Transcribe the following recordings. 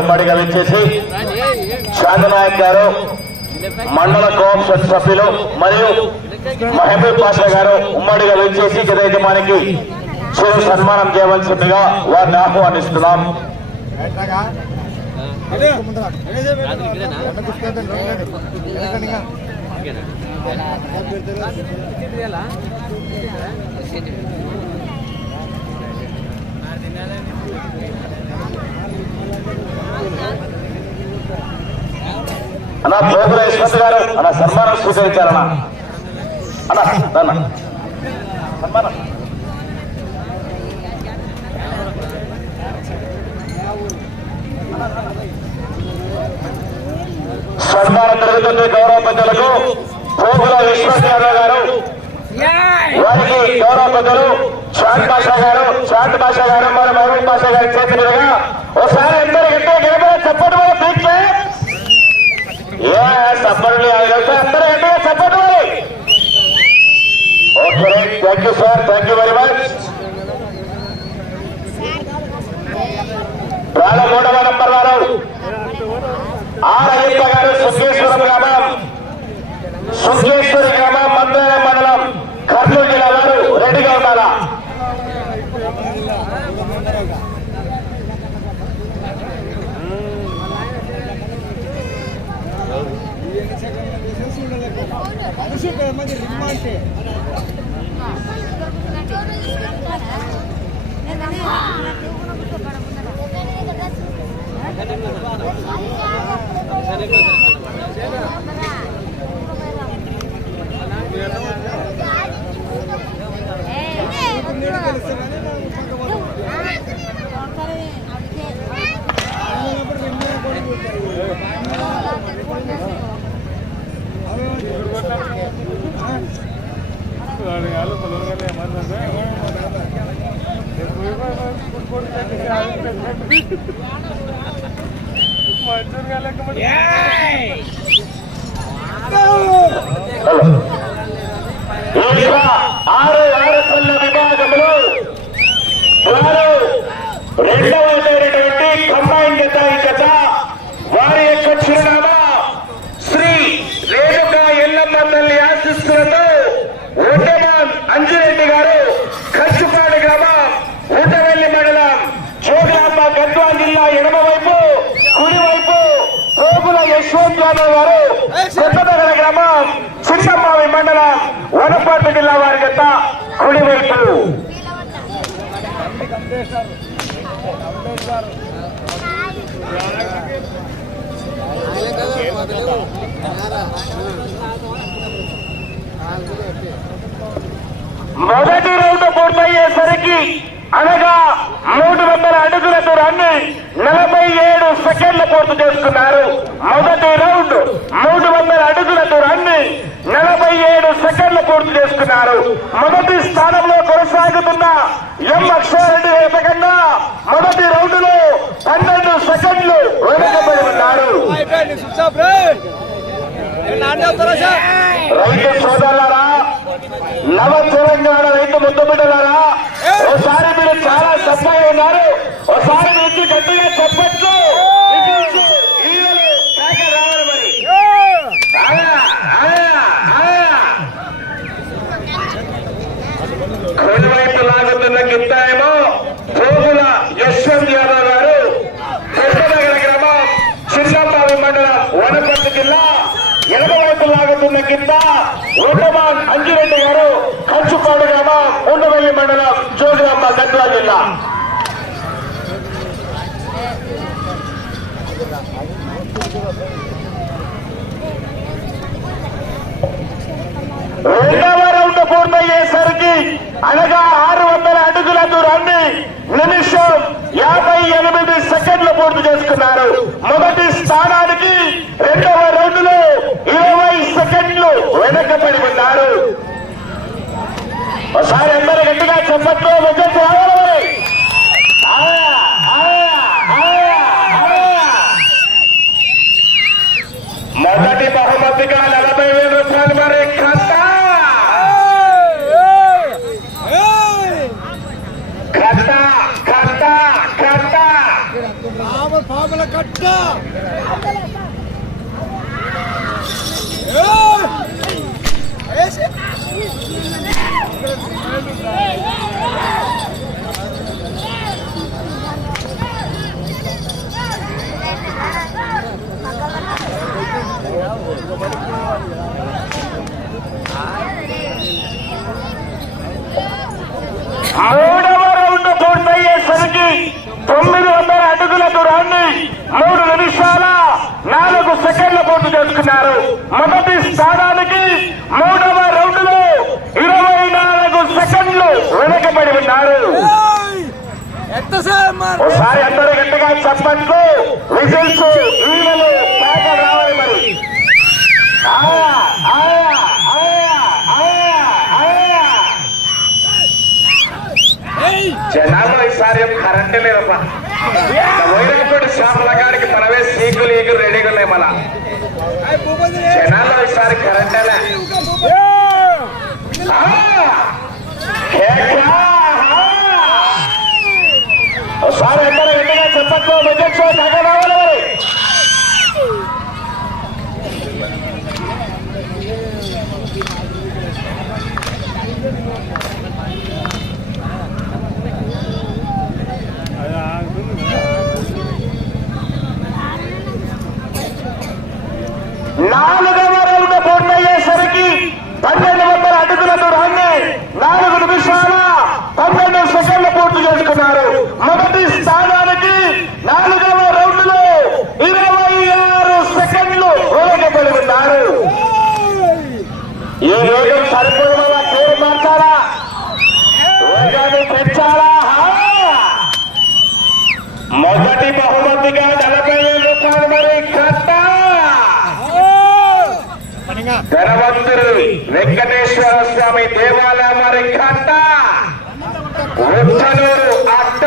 ఉమ్మడిగా వచ్చేసి శాంతనాయక్ గారు మండల కోఆప్షన్ సభ్యులు మరియు మహబూబ్ పాషా గారు ఉమ్మడిగా వచ్చేసి మనకి చిరు సన్మానం చేయవలసిందిగా వారిని ఆహ్వానిస్తున్నాం. అన్న పోగుల యశ్వంత్ గారు అన్న సన్మానం స్వీకరించారన్న. అన్న అన్న. సన్మానం. సన్మానం జరుగుతుంది గౌరవ పెద్దలకు. పోగుల విశ్వనాథ్ యాదవ్ గారు. వారికి గౌరవ పెద్దలు చాంద్ భాష గారు చాంద్ భాష గారు మన మహబూబ్ భాష గారి చేతి మీదుగా. ఒకసారి అందరూ ఎంతో సపోర్ట్ చెప్పండి కూడా పీక్లే ఏ సబ్బర్లు మరి. Okay thank you sir thank you very much ప్రాణ మూడవ నంబర్ వారు. ఆర్ అయ్యప్ప గారు సుఖేశ్వరం గ్రామం మంత్రాల మండలం కర్నూలు జిల్లా వారు రెడీగా ఉన్నారా హలో ఇక్కడ ఆరు ఆరు పల్ల విభాగంలో వారు రెండవదైనటువంటి కంబైన్ జత ఈ జత వారి యొక్క చిరునామా శ్రీ రేణుక ఎల్లమ్మ తల్లి ఆశిస్తులతో ఉద్దమాన్ అంజిరెడ్డి గారు ఖర్చుపాడు గ్రామం ఊటవెల్లి మండలం జోగులాంబ గద్వాల జిల్లా ఎడమ వైపు కుడి వైపు పోగుల యశ్వంత్ యాదవ్ గారు కొత్తనగర గ్రామం చిన్నమ్మావి మండలం వనపర్తి జిల్లా వారి జత కుడి వైపు. మొదటి రౌండ్ పూర్తయ్యేసరికి అనగా మూడు వందల అడుగుల దూరాన్ని నలభై ఏడు సెకండ్లు పూర్తి చేసుకున్నారు మొదటి రౌండ్ మూడు వందల అడుగుల దూరాన్ని నలభై ఏడు సెకండ్లు పూర్తి చేసుకున్నారు మొదటి స్థానంలో కొనసాగుతున్న ఎం అక్షరారెడ్డి ఏకంగా మొదటి రౌండ్లో పన్నెండు సెకండ్లు వెనుకబడి ఉన్నారు. రైతు సోదరులారా నవ తెలంగాణ రైతు ముద్దు బిడ్డలారా ఒకసారి మీరు చాలా తప్పుగా ఉన్నారు. ఒకసారి నుంచి గట్టిగా చెప్పచ్చు రావాలి మరి ఆగా, ఆగా, ఆగా. కుడివైపు లాగుతున్న గిత్తాయేమో పోగుల యశ్వంత్ యాదవ్ గారు కొత్తనగర గ్రామం చిన్నమ్మావి మండలం వనపర్తి జిల్లా ఎడమ వైపు కింద గిత్త ఉండమాన్ అంజిరెడ్డి గారు కంచుపాడు గ్రామం ఉండవల్లి మండలం జోగులమ్మ గద్వాల జిల్లా. రెండవ రౌండ్ పూర్తయ్యేసరికి అనగా ఆరు వందల అడుగుల దూరాన్ని నిమిషం యాభై ఎనిమిది సెకండ్లు పూర్తి చేసుకున్నారు. మొదటి స్థానానికి రెండవ రౌండ్లో ఇరవై సెకండ్లు వెనకబడి ఉన్నారు. ఒకసారి అందరూ గట్టిగా చెప్పట్లో విజయం రావాలి. మొదటి మూడవ రౌండ్ పూర్తయ్యేసరికి తొమ్మిది వందల అడుగుల దూరాన్ని మూడు నిమిషాల నాలుగు సెకండ్ల పూర్తి చేసుకున్నారు. మొదటి స్థానానికి మూడవ రౌండ్లో ఇరవై నాలుగు సెకండ్లు వెనకబడి ఉన్నారు. ఒకసారి అందరూ గట్టిగా చెప్పట్లు విజిల్స్ ఈవెలు రావాలి మరి. ఆయా, ఆయా, ఆయా, ఈసారి ఏం కరెంట్ లేదప్పా. వైరకోటి షాపుల కాడికి సీకులు ఈకులు రెడీగా ఉన్నాయి మన జనాలు ఈసారి కరెంటేలే ఒకసారి ఎక్కడ గట్టిగా చెప్పట్లో విజిల్స్ తగ్గ రావాలి మరి నాలుగవ రౌండ్ పూర్తయ్యేసరికి పన్నెండు వందల అడుగుల దూరాన్ని నాలుగు నిమిషాల పన్నెండు సెకండ్ల పూర్తి చేసుకున్నారు మొదటి స్థానానికి నాలుగవ రౌండ్లో ఇరవై ఆరు సెకండ్లు వెనకబడి ఉన్నారు ఈ వేగం సరిపోయిన పేరు మార్చాలా వేగాన్ని పెంచాలా హా! మొదటి బహుమతిగా నలభై వేల రూపాయలు మరి కట్ట ధనవంతుడు వెంకటేశ్వర స్వామి దేవాలయం మరి కట్ట ఉత్తనూరు అట్ట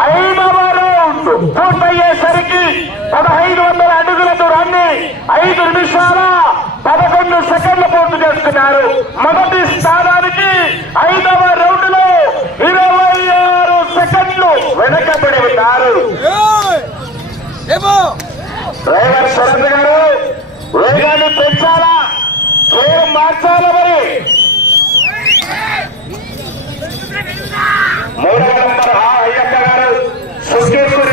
ఐదవ రౌండ్ పూర్తయ్యేసరికి పదహైదు వందల అడుగుల దూరాన్ని ఐదు నిమిషాల పదకొండు సెకండ్లు పూర్తి చేసుకున్నారు. మొదటి స్థానానికి ఐదవ రౌండ్లో ఇరవై ఆరు సెకండ్లు వెనకబడి ఉన్నారు. డ్రైవర్ శరత్ గారు వేగాన్ని పెంచాలా? పేరు మార్చాలా మరి? మూడవ నంబర్ అయ్యప్ప గారు సుఖేశ్వరి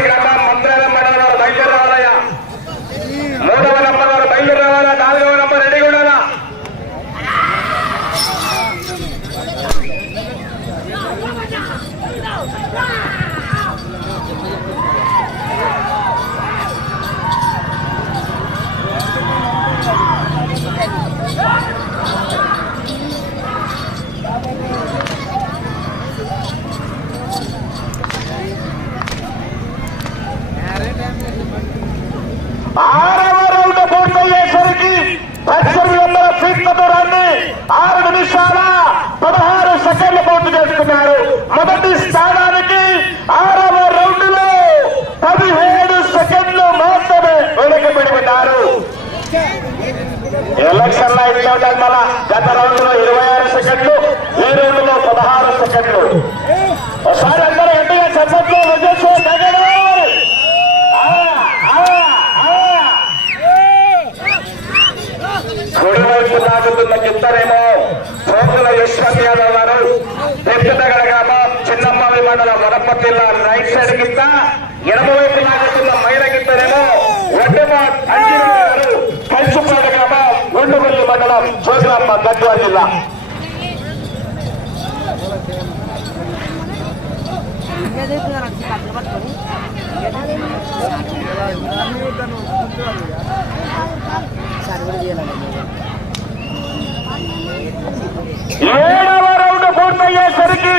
ఏడవ రౌండ్ పూర్తయ్యేసరికి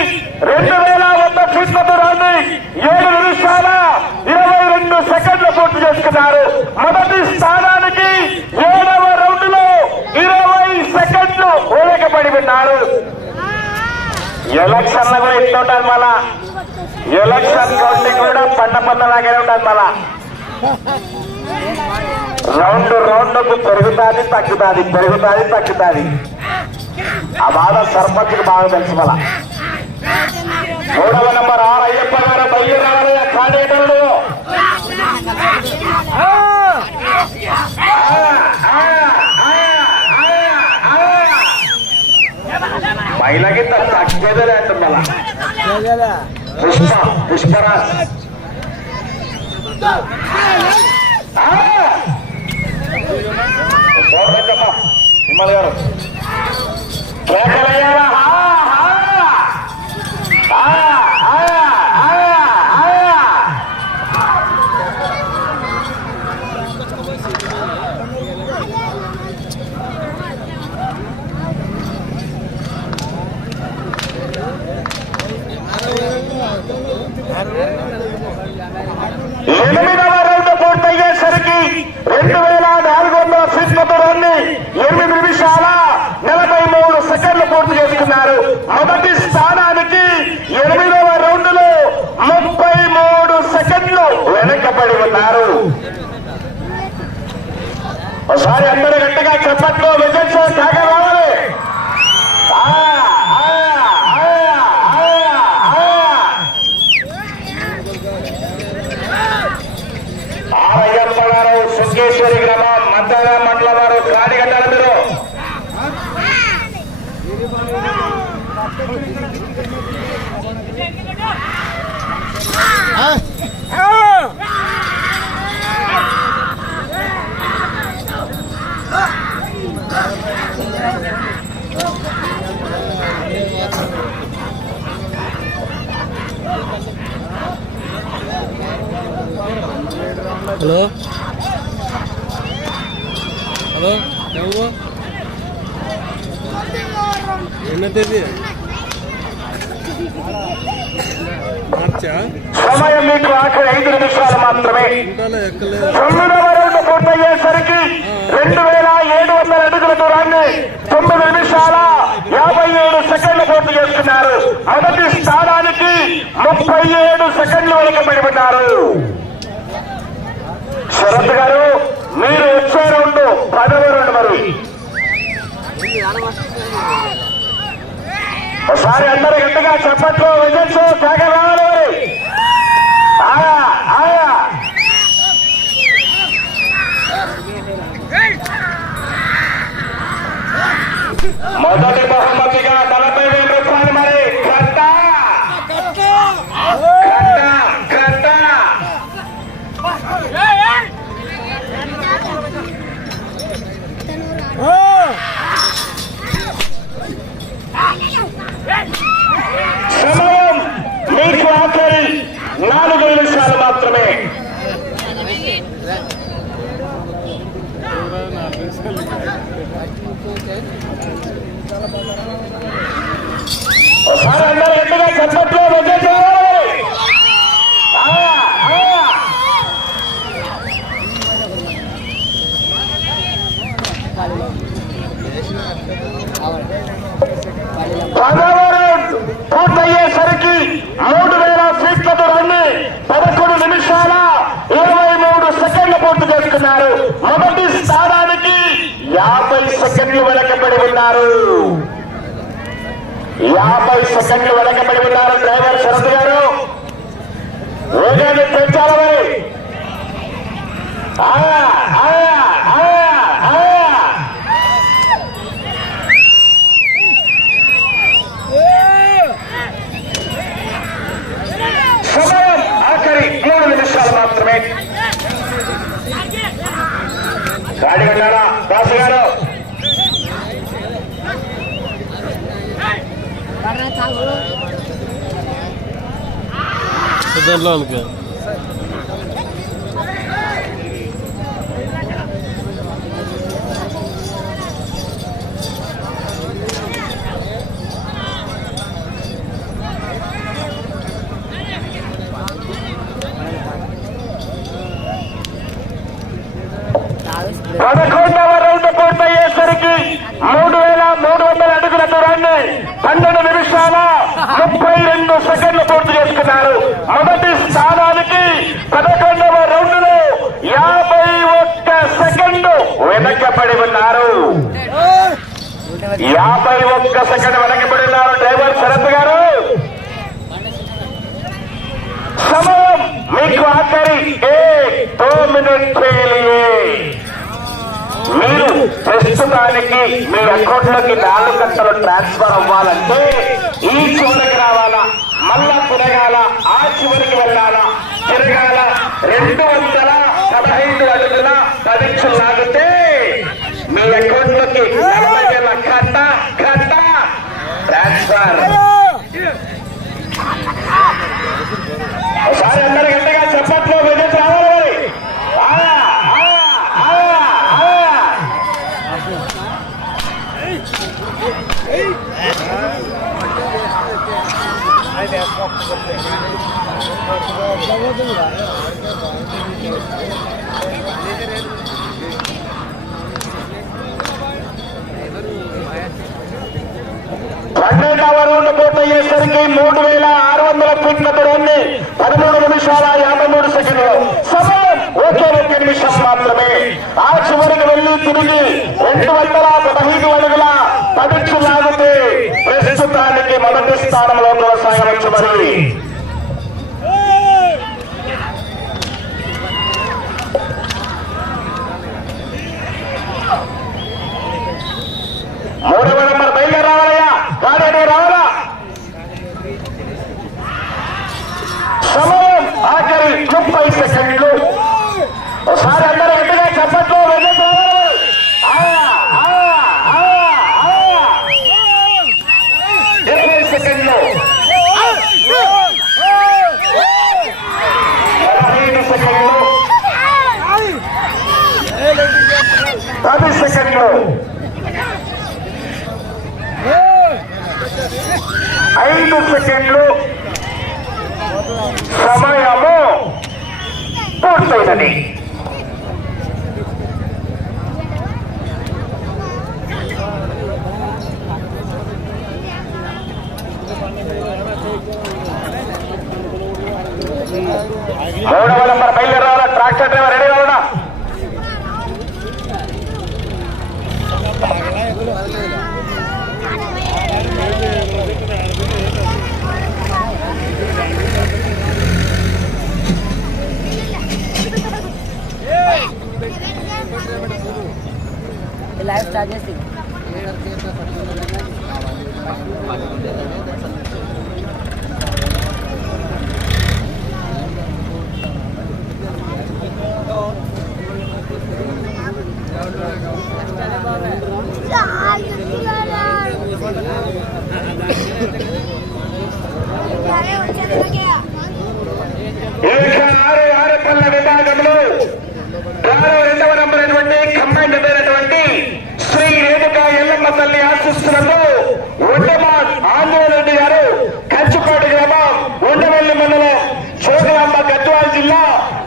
రెండు వేల వంద ఫీట్ల దూరాన్ని ఏడు నిమిషాల ఇరవై రెండు సెకండ్లు పూర్తి చేసుకున్నారు. మొదటి స్థానానికి ఏడవ రౌండ్లో ఇరవై సెకండ్లు వెనకబడి ఉన్నారు. ఎలక్షన్ల కూడా ఇట్లా ఉంటుంది మళ్ళా. ఎలక్షన్ కౌంటింగ్ కూడా పంట పంటలాగానే ఉంటుంది మళ్ళా. రౌండ్ రౌండ్కు పెరుగుతాది తగ్గుతాది పెరుగుతాది తగ్గుతాది. ఆ బాధ సర్పంచ్కి బాగా తెలుసు మళ్ళా. మూడవ నంబర్ ఆరు అయ్యప్ప గారు బయలుదేరాలి కాడేటోళ్ళు. మహిళకి తగ్గేదే అంటుంది మళ్ళా. పుష్ప పుష్పరాజ్. ఆ! చూడండమ్మా, తిమ్మల గారు కేకలయ్యారా? ఆ, ఆ. ఆ, ఆ, ఆ, ఆ. ఎనిమిదవ రౌండ్ పూర్తయ్యేసరికి రెండు వేల నాలుగు వందల ఫీట్ల దూరాన్ని ఎనిమిది నిమిషాల నలభై మూడు సెకండ్లు పూర్తి చేసుకున్నారు మొదటి స్థానానికి ఎనిమిదవ రౌండ్లో ముప్పై మూడు సెకండ్లు వెనకబడి ఉన్నారు ఒకసారి అందరూ గట్టిగా చెప్పట్లో విజయోత్సవం కాక రావాలి హలో. హలో ఎవరు? ఎన్నో తేదీ మార్చా? సమయం మీకు ఆఖరి ఐదు నిమిషాలు మాత్రమే. తొమ్మిదవ రౌండ్ పూర్తయ్యేసరికి రెండు వేల ఏడు వందల అడుగుల దూరాన్ని తొమ్మిది నిమిషాల యాభై ఏడు సెకండ్లు పూర్తి చేస్తున్నారు. మొదటి స్థానానికి ముప్పై ఏడు సెకండ్లు వెనుకబడి ఉన్నారు శరత్ గారు మీరు వచ్చే రౌండ్ పదవ రౌండ్ మరి ఒకసారి అందరూ గట్టిగా చెప్పట్లో విజయ్ కాక రావాలి మరి. ఆయా ఆయా మొదటి బహుమతిగా నలభై వేల రూపాయలు మరి కట్ట కట్ట కట్ట సమయం మీకు ఆఖరి నాలుగు నిమిషాలు మాత్రమే ఒకసారి అందరూ గట్టిగా చెప్పట్లు విజయ్ చేయాలి ఆయా, ఆయా. పదవ రౌండ్ పూర్తయ్యేసరికి మూడు వేల ఫీట్ల దూరాన్ని పదకొండు నిమిషాల ఇరవై మూడు సెకండ్లు పూర్తి చేసుకున్నారు మొదటి స్థానానికి యాభై సెకండ్లు వెనకబడి ఉన్నారు యాభై సెకండ్లు వెనకబడి ఉన్నారు డ్రైవర్ శరత్ గారు. వేగాన్ని పెంచాలి సమయం ఆఖరి మూడు నిమిషాలు మాత్రమే. గాడి వెళ్ళారా దాసు గారు. దాంట్లో పదకొండవ రౌండ్ పూర్తయ్యేసరికి మూడు వేల మూడు వందల అడుగుల దూరాన్ని పన్నెండు ముప్పై రెండు సెకండ్లు పూర్తి చేసుకున్నారు మొదటి స్థానానికి పదకొండవ రౌండ్లో యాభై ఒక్క సెకండ్ వెనక్కబడి ఉన్నారు. యాభై ఒక్క సెకండ్ వెనక్కబడి ఉన్నారు డ్రైవర్ శరత్ గారు. సమయం మీకు ఆఖరి ఏ దో మీరు ప్రస్తుతానికి మీ అకౌంట్లోకి నాలుగు గంటలు ట్రాన్స్ఫర్ అవ్వాలంటే ఈ చివరికి రావాలా? మళ్ళా తిరగాల? ఆ చివరికి వెళ్ళాలా? తిరగాల రెండు వందల పదహైదు అడుగుల పరీక్షలు లాగితే మీ అకౌంట్లోకి నలభై వేల ట్రాన్స్ఫర్ ఒకసారి అందరు గట్టిగా చెప్పట్లో విజయ్ రావాలి మరి ఆయా, ఆయా, ఆయా, ఆయా. పన్నెండవ రౌండ్ పూర్తయ్యేసరికి మూడు వేల ఆరు వందల ఫీట్ల దూరాన్ని పదమూడు నిమిషాల యాభై మూడు సెకండ్లు. సమయం ఒకే ఒక్క నిమిషం మాత్రమే. ఆ చివరికి వెళ్ళి తిరిగి రెండు వందల పదహైదు అడుగుల పరీక్ష లాగితే ప్రస్తుతానికి మొదటి స్థానంలో కొనసాగవచ్చు మరి. మూడవ నెంబర్ బయలుదేరి రావాలయ్యా గాడి రావాలా. సమయం ఆఖరి ముప్పై సెకండ్లు. ఒకసారి అందరూ గట్టిగా చెప్పట్లు వెళ్ళిపోవాలి సెకండ్లు పదహైదు సెకండ్లు పది సెకండ్లు ఐదు సెకండ్లు. సమయము పూర్తయినది.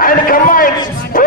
జిల్లా అండ్